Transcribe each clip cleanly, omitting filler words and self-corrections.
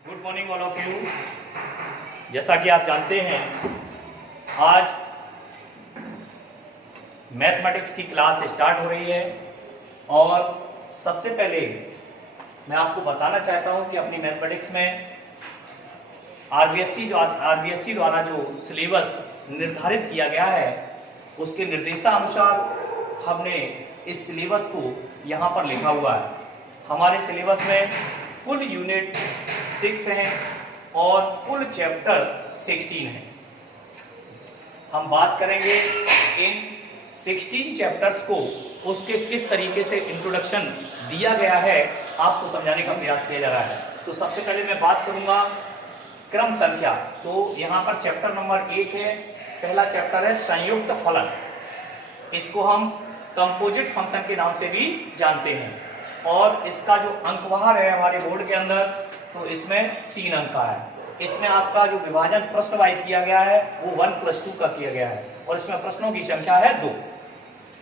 Good morning all of you. जैसा कि आप जानते हैं, आज मैथमेटिक्स की क्लास स्टार्ट हो रही है और सबसे पहले मैं आपको बताना चाहता हूं कि अपनी मैथमेटिक्स में आरबीएससी द्वारा जो सिलेबस निर्धारित किया गया है उसके निर्देशानुसार हमने इस सिलेबस को यहाँ पर लिखा हुआ है। हमारे सिलेबस में कुल यूनिट 6 हैं और कुल चैप्टर 16 हैं। हम बात करेंगे इन 16 चैप्टर्स को उसके किस तरीके से इंट्रोडक्शन दिया गया है आपको समझाने का प्रयास किया जा रहा है। तो सबसे पहले मैं बात करूंगा क्रम संख्या। तो यहाँ पर चैप्टर नंबर 1 है। पहला चैप्टर है संयुक्त फलन। इसको हम कंपोजिट फंक्शन के नाम से भी जानते हैं और इसका जो अंकवार है हमारे बोर्ड के अंदर, तो इसमें 3 अंक का है। इसमें आपका जो विभाजन प्रश्न वाइज किया गया है वो 1+2 का किया गया है और इसमें प्रश्नों की संख्या है 2।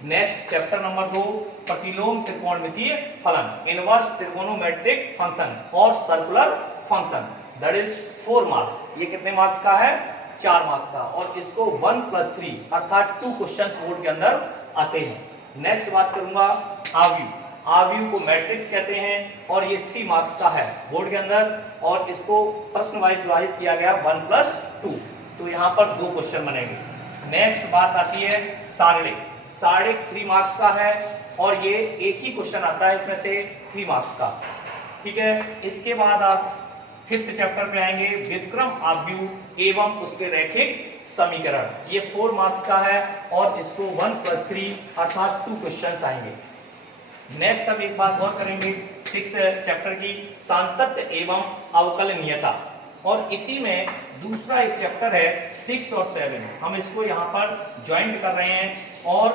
नेक्स्ट चैप्टर नंबर 2 प्रतिलोम त्रिकोणमितीय फलन, इनवर्स ट्रिगोनोमेट्रिक फंक्शन और circular function, that is 4 marks. ये कितने मार्क्स का है? 4 मार्क्स का और इसको 1+3 अर्थात 2 क्वेश्चंस बोर्ड के अंदर आते हैं। नेक्स्ट बात करूंगा आव्यूह। आव्यूह को मैट्रिक्स कहते हैं और ये 3 मार्क्स का है बोर्ड के अंदर और इसको प्रश्न वाइज विभाजित किया गया 1+2। तो यहाँ पर 2 क्वेश्चन बनेंगे। नेक्स्ट बात आती है सारणिक। सारणिक 3 मार्क्स का है और ये एक ही क्वेश्चन आता है इसमें से 3 मार्क्स का। ठीक है। इसके बाद आप 5th चैप्टर पे आएंगे व्युत्क्रम आव्यूह एवं उसके रैखिक समीकरण। ये 4 मार्क्स का है और इसको 1+3 अर्थात 2 क्वेश्चंस आएंगे। नेक्स्ट हम एक बात और करेंगे 6 चैप्टर की सांतत्य एवं अवकलनीयता और इसी में दूसरा एक चैप्टर है 6 और 7। हम इसको यहाँ पर ज्वाइंट कर रहे हैं और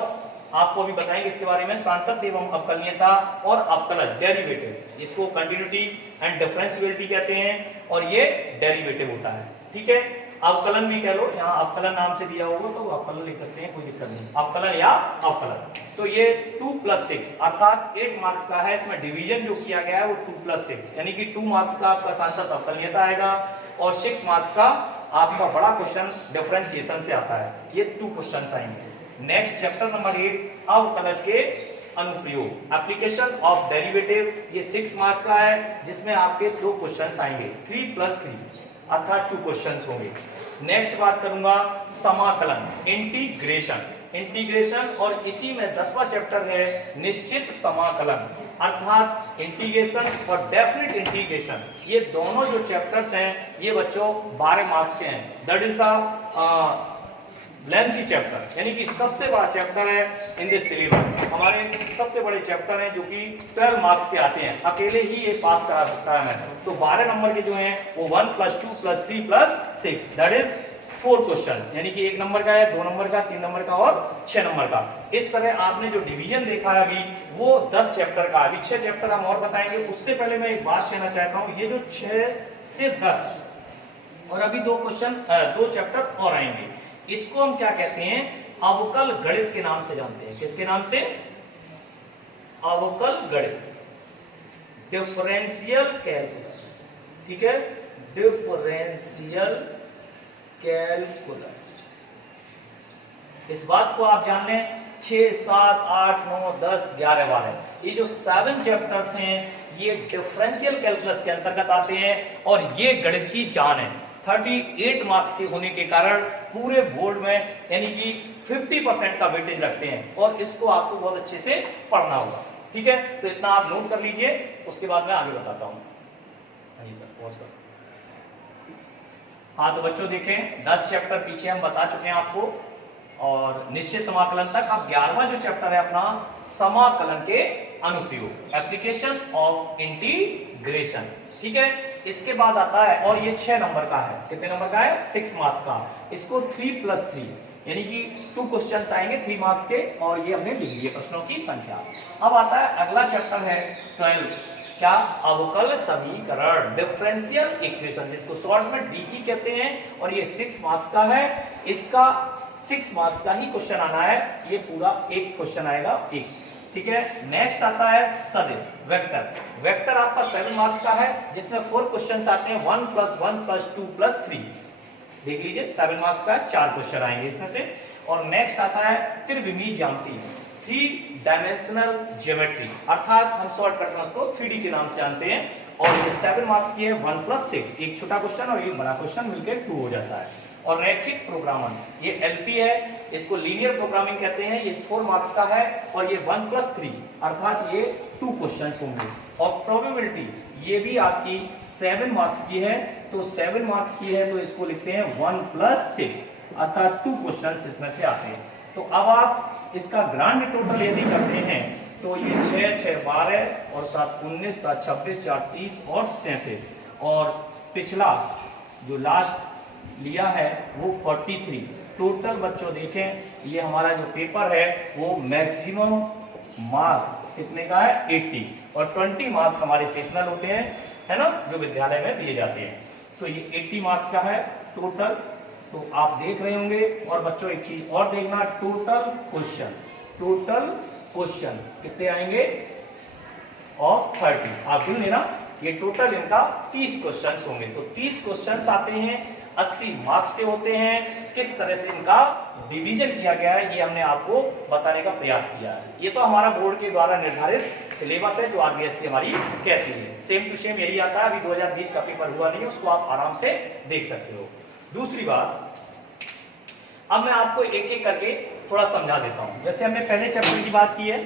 आपको अभी बताएंगे इसके बारे में। सांतत्य एवं अवकलनीयता और अवकलज डेरिवेटिव, इसको कंटिन्यूटी एंड डिफरेंशियबिलिटी कहते हैं और ये डेरिवेटिव होता है। ठीक है। अवकलन भी कह लो, यहाँ अवकलन नाम से दिया होगा तो अवकलन लिख सकते हैं, कोई दिक्कत नहीं। अवकलन या अवकलन। तो ये 2+6 अर्थात 8 मार्क्स का है। इसमें डिवीजन जो किया गया है वो 2+6 यानी कि 2 मार्क्स का आपका सांतत्य अवकलनीयता आएगा और 6 मार्क्स का आपका बड़ा क्वेश्चन डिफरेंशिएशन से आता है। ये 2 क्वेश्चन आएंगे। नेक्स्ट चैप्टर नंबर 8 अवकलज के अनुप्रयोग, एप्लीकेशन ऑफ डेरिवेटिव। ये 6 मार्क्स का है जिसमें आपके 2 क्वेश्चन आएंगे 3+3 अर्थात 2 क्वेश्चंस होंगे। नेक्स्ट बात करूंगा समाकलन, इंटीग्रेशन और इसी में 10वां चैप्टर है निश्चित समाकलन अर्थात इंटीग्रेशन और डेफिनेट इंटीग्रेशन। ये दोनों जो चैप्टर्स हैं ये बच्चों 12 मार्क्स के हैं। That is the lengthy chapter यानी कि सबसे बड़ा चैप्टर है इन दिस सिलेबस। हमारे सबसे बड़े चैप्टर हैं जो कि 12 मार्क्स के आते हैं, अकेले ही ये पास करा सकता है मैं। तो 12 नंबर के जो हैं वो 1+2+3+6 दैट इज 4 क्वेश्चन यानी कि 1 नंबर का है, 2 नंबर का, 3 नंबर का और 6 नंबर का। इस तरह आपने जो डिवीजन देखा है अभी वो 10 चैप्टर का। अभी 6 चैप्टर हम और बताएंगे। उससे पहले मैं एक बात कहना चाहता हूँ, ये जो 6 से 10 और अभी 2 चैप्टर और आएंगे, इसको हम क्या कहते हैं? अवकल गणित के नाम से जानते हैं। किसके नाम से? अवकल गणित, डिफरेंशियल कैलकुलस। ठीक है, डिफरेंशियल कैलकुलस। इस बात को आप जान लें। 6, 7, 8, 9, 10, 11, 12 ये जो 7 चैप्टर्स हैं ये डिफरेंशियल कैलकुलस के अंतर्गत आते हैं और ये गणित की जान है। 38 मार्क्स के होने के कारण पूरे बोर्ड में यानी कि 50% का वेटेज रखते हैं और इसको आपको बहुत अच्छे से पढ़ना होगा। ठीक है, तो इतना आप नोट कर लीजिए, उसके बाद मैं आगे बताता हूँ। हाँ तो बच्चों देखें 10 चैप्टर पीछे हम बता चुके हैं आपको और निश्चित समाकलन तक। अब 11वां जो चैप्टर है अपना समाकलन के अनुप्रयोग, एप्लीकेशन ऑफ इंटीग्रेशन। ठीक है, इसके बाद आता है और ये 6 नंबर का है। कितने नंबर का है? 6 मार्क्स का। इसको 3+3 यानी कि 2 क्वेश्चंस आएंगे 3 मार्क्स के और ये हमने लिख लिए प्रश्नों की संख्या। अब आता है अगला चैप्टर है 12, क्या? अवकल समीकरण, डिफरेंशियल इक्वेशन, जिसको शॉर्ट में डीई कहते हैं और ये 6 मार्क्स का है। इसका 6 मार्क्स का ही क्वेश्चन आना है। ये पूरा एक क्वेश्चन आएगा एक। ठीक है। नेक्स्ट आता है सदिश, वेक्टर। वेक्टर आपका 7 मार्क्स का है, जिसमें 4 क्वेश्चन आते हैं, 1 + 1 + 2 + 3। देख लीजिए 7 मार्क्स का 4 क्वेश्चन आएंगे इसमें से। और नेक्स्ट आता है त्रिविमीय ज्यामिति, 3 डायमेंशनल ज्योमेट्री, अर्थात हम शॉर्टकट में उसको 3D के नाम से जानते हैं। और ये 7 मार्क्स की है, 1 + 6, एक छोटा क्वेश्चन और एक बड़ा क्वेश्चन मिलकर 2 हो जाता है। और रैखिक प्रोग्रामर, ये LP है, इसको लीनियर प्रोग्रामिंग कहते हैं, ये 4 मार्क्स का है। और ये 1 + 3, अर्थात ये 2 क्वेश्चन होंगे। और प्रोबेबिलिटी, ये भी आपकी 7 मार्क्स की है, तो 7 मार्क्स की है तो इसको लिखते हैं 1 + 6, अर्थात 2 क्वेश्चन इसमें से आते हैं। तो अब आप इसका ग्रांड टोटल यदि करते हैं तो ये 6 × 6 = 12 और 7 × 19, 7 × 26, 4 × 30 और 37। और पिछला जो लास्ट लिया है वो 43। टोटल बच्चों देखें, ये हमारा जो पेपर है वो मैक्सिमम मार्क्स कितने का है, 80। और 20 मार्क्स हमारे सेशनल होते हैं, है ना, जो विद्यालय में दिए जाते हैं। तो ये 80 मार्क्स का है टोटल, तो आप देख रहे होंगे। और बच्चों एक चीज और देखना, टोटल क्वेश्चन कितने आएंगे ऑफ 30, आप क्यों लेना, ये टोटल इनका 30 क्वेश्चंस होंगे। तो 30 क्वेश्चंस आते हैं, 80 मार्क्स के होते हैं। किस तरह से इनका डिवीजन किया गया है ये हमने आपको बताने का प्रयास किया है। ये तो हमारा बोर्ड के द्वारा निर्धारित सिलेबस है जो RBSC हमारी कहती है। सेम टू सेम यही आता है। अभी 2020 का पेपर हुआ नहीं है, उसको आप आराम से देख सकते हो। दूसरी बात, अब मैं आपको एक एक करके थोड़ा समझा देता हूं। जैसे हमने पहले चैप्टर की बात की है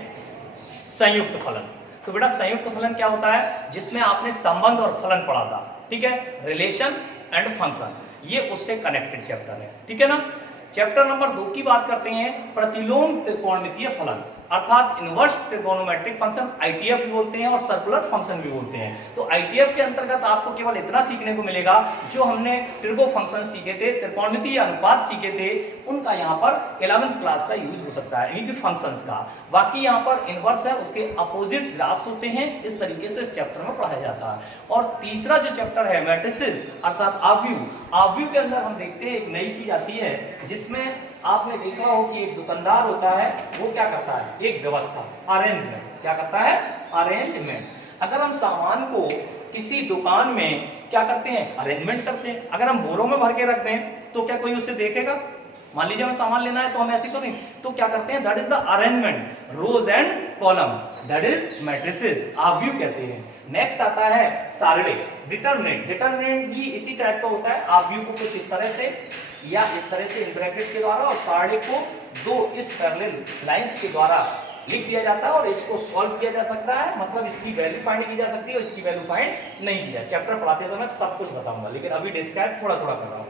संयुक्त फलन, तो बेटा संयुक्त फलन क्या होता है, जिसमें आपने संबंध और फलन पढ़ा था, ठीक है, रिलेशन एंड फंक्शन, ये उससे कनेक्टेड चैप्टर है, ठीक है ना। चैप्टर नंबर 2 की बात करते हैं, प्रतिलोम त्रिकोणमितीय फलन, अर्थात इनवर्स ट्रिगोनोमेट्रिक फंक्शन, ITF भी बोलते हैं और सर्कुलर फंक्शन भी बोलते हैं। तो ITF के अंतर्गत आपको केवल इतना सीखने को मिलेगा जो हमने ट्रिगो फंक्शन सीखे थे, त्रिकोणमितीय अनुपात सीखे थे, उनका यहाँ पर 11th क्लास का यूज हो सकता है, इनके फंक्शंस का। बाकी यहाँ पर इनवर्स है, उसके अपोजिट ग्राफ्स होते हैं, इस तरीके से इस चैप्टर में पढ़ाया जाता है। और तीसरा जो चैप्टर है मैट्रिसेस, अर्थात आव्यूह के अंदर हम देखते हैं एक नई चीज आती है, जिसमें आपने देखा हो कि एक दुकानदार होता है, वो क्या करता है, एक व्यवस्था, अरेंजमेंट, क्या करता है, अरेंजमेंट। अगर हम सामान को किसी दुकान में क्या करते हैं, अरेंजमेंट करते हैं। अगर हम बोरों में भर के रख दें तो क्या कोई उसे देखेगा, मान लीजिए हमें सामान लेना है तो हम ऐसी तो नहीं, तो क्या करते हैं, that is the arrangement, rows and column, that is matrices, आव्यूह कहते हैं। नेक्स्ट आता है सारणिक, डिटरमिनेंट भी इसी टाइप का होता है, आव्यूह को कुछ इस तरह से या इस तरह से इन ब्रैकेट के द्वारा, और सारणिक को 2 इस पैरेलल लाइंस के द्वारा लिख दिया जाता है और इसको सॉल्व किया जा सकता है, मतलब इसकी वैल्यू फाइंड की जा सकती है और इसकी वैल्यू फाइंड नहीं की जाए। चैप्टर पढ़ाते समय सब कुछ बताऊंगा, लेकिन अभी डिस्क्राइब थोड़ा थोड़ा कर रहा हूं।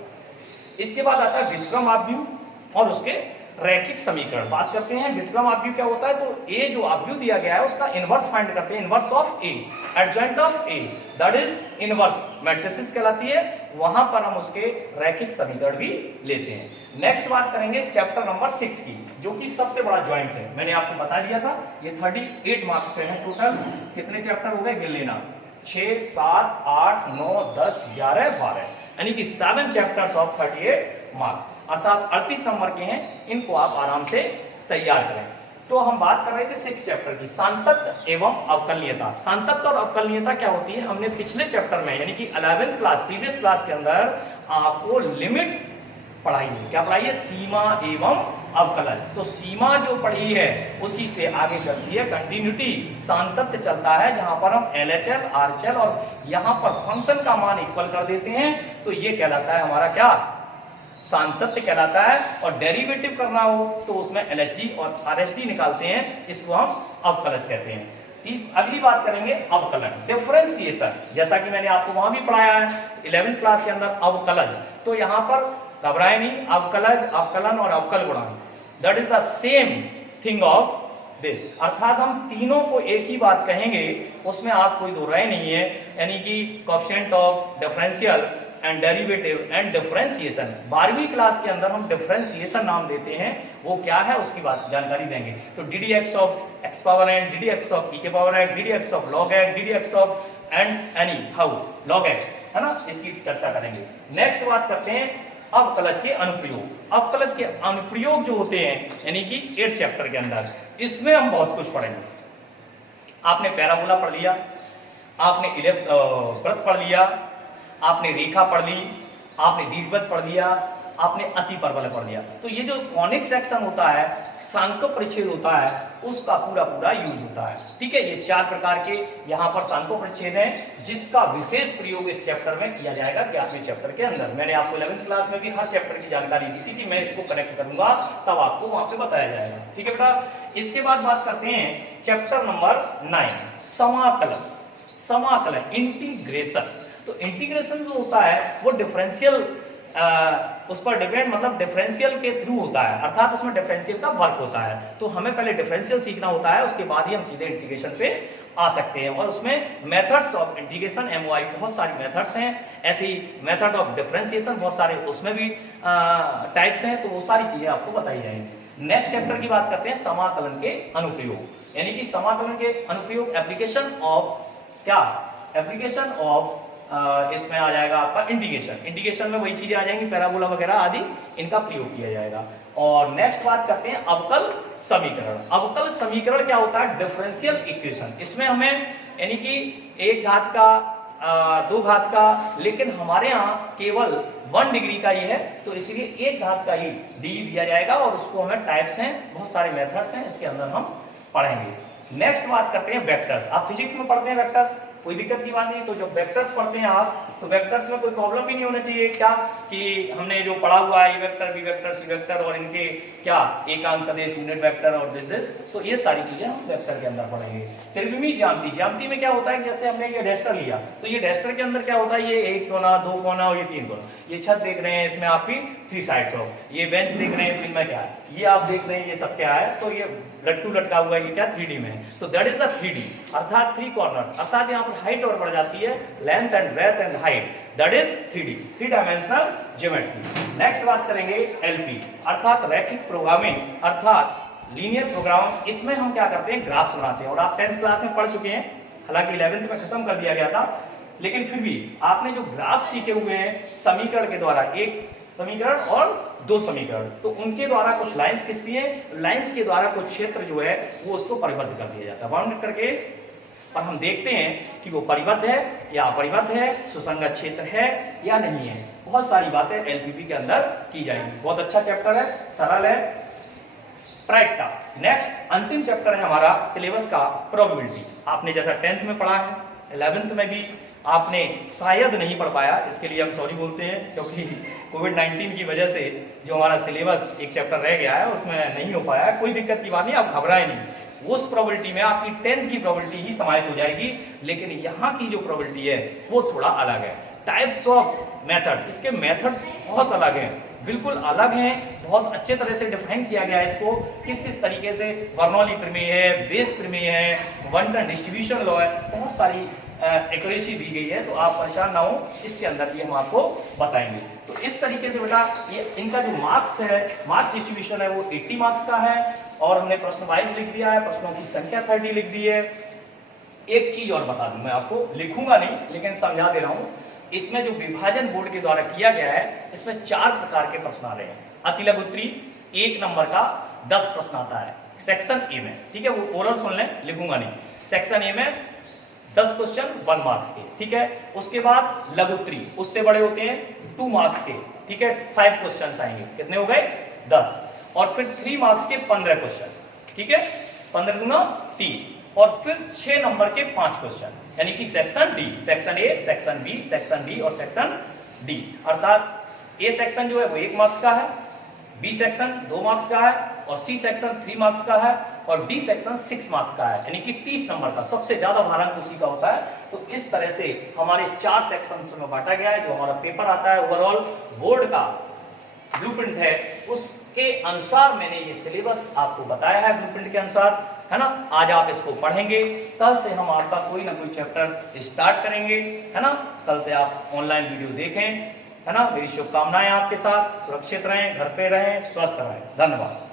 इसके बाद आता है व्युत्क्रम आव्यूह और उसके रैखिक समीकरण। बात करते हैं व्युत्क्रम आव्यूह क्या होता है, तो ए जो आव्यूह दिया गया है उसका इनवर्स फाइंड करते हैं, inverse of A, adjoint of A, that is inverse matrices कहलाती है, वहां पर हम उसके रैखिक समीकरण भी लेते हैं। नेक्स्ट बात करेंगे चैप्टर नंबर 6 की, जो कि सबसे बड़ा ज्वाइंट है, मैंने आपको बता दिया था, ये 38 मार्क्स पे है टोटल। कितने चैप्टर हो गए गिन लेना, 6, 7, 8, 9, 10, 11, 12, यानी कि 7 चैप्टर्स ऑफ 38 मार्क्स, अर्थात 38 नंबर के हैं। इनको आप आराम से तैयार करें। तो हम बात कर रहे थे 6 चैप्टर की, सांतत्य एवं अवकलनीयता। सांतत्य और अवकलनीयता क्या होती है, हमने पिछले चैप्टर में यानी कि 11th क्लास, प्रीवियस क्लास के अंदर आपको लिमिट पढ़ाई है। क्या पढ़ाई है, सीमा एवं अवकलन। तो सीमा जो पढ़ी है उसी से आगे चलती है कंटिन्यूटी, सांतत्य चलता है जहां पर हम LHL, RHL और यहां पर फंक्शन का मान इक्वल कर देते हैं, तो ये कहलाता है हमारा क्या, सांतत्य कहलाता है। और डेरिवेटिव करना हो तो उसमें LHD और RHD निकालते हैं, इसको हम अवकलज कहते हैं। अगली बात करेंगे अवकलन, डिफरेंशिएशन, जैसा कि मैंने आपको वहां भी पढ़ाया है 11th क्लास के अंदर अवकलज। तो यहां पर घबराए नहीं, अवकलज, अवकलन और अवकल गुणन, that is the same thing of this, अर्थात हम तीनों को एक ही बात कहेंगे, उसमें आप कोई दो राय नहीं है, यानी कि coefficient of differential and derivative and differentiation. 12वीं क्लास के अंदर हम डिफरेंशिएशन नाम देते हैं, वो क्या है उसकी बात जानकारी देंगे। तो ddx of x power n, ddx of e के power n, ddx of log x, ddx of and any how log x, है ना, इसकी चर्चा करेंगे। नेक्स्ट बात करते हैं अवकलज के अनुप्रयोग। अवकलज के अनुप्रयोग जो होते हैं यानी कि 8th चैप्टर के अंदर, इसमें हम बहुत कुछ पढ़ेंगे। आपने पैराबोला पढ़ लिया, आपने वृत्त पढ़ लिया, आपने रेखा पढ़ ली, आपने दीर्घवृत्त पढ़ लिया, आपने अति परवलय पढ़ लिया। तो ये जो कॉनिक सेक्शन होता है, सांको परिच्छेद होता है, उसका पूरा पूरा यूज होता है। ठीक है, ये 4 प्रकार के यहाँ पर सांको परिच्छेद हैं जिसका विशेष प्रयोग इस चैप्टर में किया जाएगा 11वें चैप्टर के अंदर। मैंने आपको 11th क्लास में भी हर चैप्टर की जानकारी दी थी कि मैं इसको कनेक्ट करूंगा, तब आपको वहां पे बताया जाएगा। ठीक है बेटा, इसके बाद बात करते हैं चैप्टर नंबर 9, समाकलन। समाकलन, इंटीग्रेशन। तो इंटीग्रेशन जो होता है वो डिफरेंशियल उस पर डिपेंड, मतलब डिफरेंशियल के थ्रू होता है, अर्थात उसमें डिफरेंशियल का वर्क होता है। तो हमें पहले डिफरेंशियल सीखना होता है, उसके बाद ही हम सीधे इंटीग्रेशन पे आ सकते हैं। और उसमें मेथड्स ऑफ इंटीग्रेशन MOI बहुत सारी मेथड्स हैं, ऐसी मेथड ऑफ डिफरेंशिएशन बहुत सारे उसमें भी टाइप्स हैं, तो वो सारी चीजें आपको बताई जाएंगी। नेक्स्ट चैप्टर की बात करते हैं समाकलन के अनुप्रयोग, यानी कि समाकलन के अनुप्रयोग, एप्लीकेशन ऑफ क्या, एप्लीकेशन ऑफ इसमें आ जाएगा आपका इंटीग्रेशन। इंटीग्रेशन में वही चीजें आ जाएंगी, पैराबोला वगैरह आदि, इनका प्रयोग किया जाएगा। और नेक्स्ट बात करते हैं अवकल समीकरण। अवकल समीकरण क्या होता है, डिफरेंशियल इक्वेशन। इसमें हमें यानी कि 1 घात का 2 घात का, लेकिन हमारे यहाँ केवल 1 डिग्री का ही है, तो इसलिए 1 घात का ही डी दिया जाएगा और उसको हमें टाइप्स हैं, बहुत सारे मेथड्स हैं, इसके अंदर हम पढ़ेंगे। नेक्स्ट बात करते हैं वेक्टर्स। आप फिजिक्स में पढ़ते हैं वेक्टर्स, कोई दिक्कत की बात नहीं। तो जब वेक्टर्स पढ़ते हैं आप, तो वेक्टर्स में कोई प्रॉब्लम भी नहीं होना चाहिए क्या कि हमने जो पढ़ा हुआ है, ये vector, B vector, C vector और इनके क्या एकांक सदिश, यूनिट वेक्टर और दिस, तो ये सारी चीजें हम वेक्टर के अंदर पढ़ेंगे। त्रिविमीय ज्यामिति। ज्यामिति में क्या होता है, जैसे हमने ये डेस्टर लिया, तो ये डेस्टर के अंदर क्या होता है, ये 1 कोना, 2 कोना और ये 3 कोना। ये छत देख रहे हैं, इसमें आपकी 3 साइड्स हो। ये बेंच देख रहे हैं, तो इनमें क्या है, ये आप देख रहे हैं, ये सब क्या है, तो ये लट्टू लटका हुआ है, ये क्या 3D में है, तो दैट इज द 3D, अर्थात 3 कॉर्नर्स, अर्थात यहाँ पर हाइट और बढ़ जाती है, length and breadth and height, that is 3D, 3 dimensional geometry. Next बात करेंगे LP, अर्थात रैखिक प्रोग्रामिंग, अर्थात लीनियर प्रोग्राम। इसमें हम क्या करते हैं, ग्राफ्स बनाते हैं, और आप 10th क्लास में पढ़ चुके हैं, हालांकि 11th में खत्म कर दिया गया था, लेकिन फिर भी आपने जो ग्राफ सीखे हुए हैं समीकरण के द्वारा, एक समीकरण और 2 समीकरण, तो उनके द्वारा कुछ लाइंस खींचती है, लाइंस के द्वारा कुछ क्षेत्र जो है वो उसको परिबद्ध कर दिया जाता है, बाउंडेड करके, और हम देखते हैं कि वो परिबद्ध है या अपरिबद्ध है, सुसंगत क्षेत्र है या नहीं है। बहुत सारी बातें LPP के अंदर की जाएंगी। बहुत अच्छा चैप्टर है, सरल है। प्रायिकता। नेक्स्ट अंतिम चैप्टर है हमारा सिलेबस का, प्रोबेबिलिटी। आपने जैसा 10th में पढ़ा है, 11th में भी आपने शायद नहीं पढ़ पाया, इसके लिए हम सॉरी बोलते हैं, क्योंकि कोविड-19 की वजह से जो हमारा सिलेबस एक चैप्टर रह गया है उसमें नहीं हो पाया। कोई दिक्कत की बात नहीं, आप घबराएं नहीं, उस प्रोबेबिलिटी में आपकी 10th की प्रोबेबिलिटी ही समाहित हो जाएगी, लेकिन यहाँ की जो प्रोबेबिलिटी है वो थोड़ा अलग है। टाइप्स ऑफ मेथड, इसके मेथड्स बहुत अलग हैं, बिल्कुल अलग हैं, बहुत अच्छे तरह से डिफाइन किया गया है इसको, किस किस तरीके से बर्नौली प्रमेय है, बेस प्रमेय है, वन टन डिस्ट्रीब्यूशन लॉ है, बहुत सारी एक्यूरेसी दी गई है, तो आप परेशान ना हो, इसके अंदर भी हम आपको बताएंगे। तो इस तरीके से बेटा ये इनका जो मार्क्स है, मार्क्स डिस्ट्रीब्यूशन है वो 80 मार्क्स का है, और हमने प्रश्न वाइज लिख दिया है, प्रश्नों की संख्या 30 लिख दी है। एक चीज और बता दूं, मैं आपको लिखूंगा नहीं लेकिन समझा दे रहा हूं, इसमें जो विभाजन बोर्ड के द्वारा किया गया है, इसमें 4 प्रकार के प्रश्न आ रहे हैं। अति लघु उत्तरी 1 नंबर का 10 प्रश्न आता है सेक्शन ए में, ठीक है, वो ओरल सुन लें, लिखूंगा नहीं। सेक्शन ए में 10 क्वेश्चन 1 मार्क्स के, ठीक है। उसके बाद लघु उत्तरी, उससे बड़े होते हैं 2 मार्क्स के, ठीक है, 5 क्वेश्चन आएंगे, कितने हो गए 10, और फिर 3 मार्क्स के 15 क्वेश्चन, ठीक है, 15 दूना 30, और फिर 6 नंबर के 5 क्वेश्चन, यानी कि section D, section A, section B, section D और सेक्शन डी, अर्थात ए सेक्शन जो है वो 1 मार्क्स का है, बी सेक्शन 2 मार्क्स का है, और सी सेक्शन 3 मार्क्स का है, और डी सेक्शन 6 मार्क्स का है, यानी कि 30 नंबर का, सबसे ज्यादा भारांक उसी का होता है। तो इस तरह से हमारे 4 सेक्शन में बांटा गया है। जो हमारा पेपर आता है ओवरऑल बोर्ड का ब्लूप्रिंट है, उसके अनुसार मैंने ये सिलेबस आपको बताया है, ब्लूप्रिंट के अनुसार, है ना। आज आप इसको पढ़ेंगे, कल से हम आपका कोई ना कोई चैप्टर स्टार्ट करेंगे, है ना। कल से आप ऑनलाइन वीडियो देखें, है ना। मेरी शुभकामनाएं आपके साथ, सुरक्षित रहें, घर पे रहें, स्वस्थ रहें, धन्यवाद।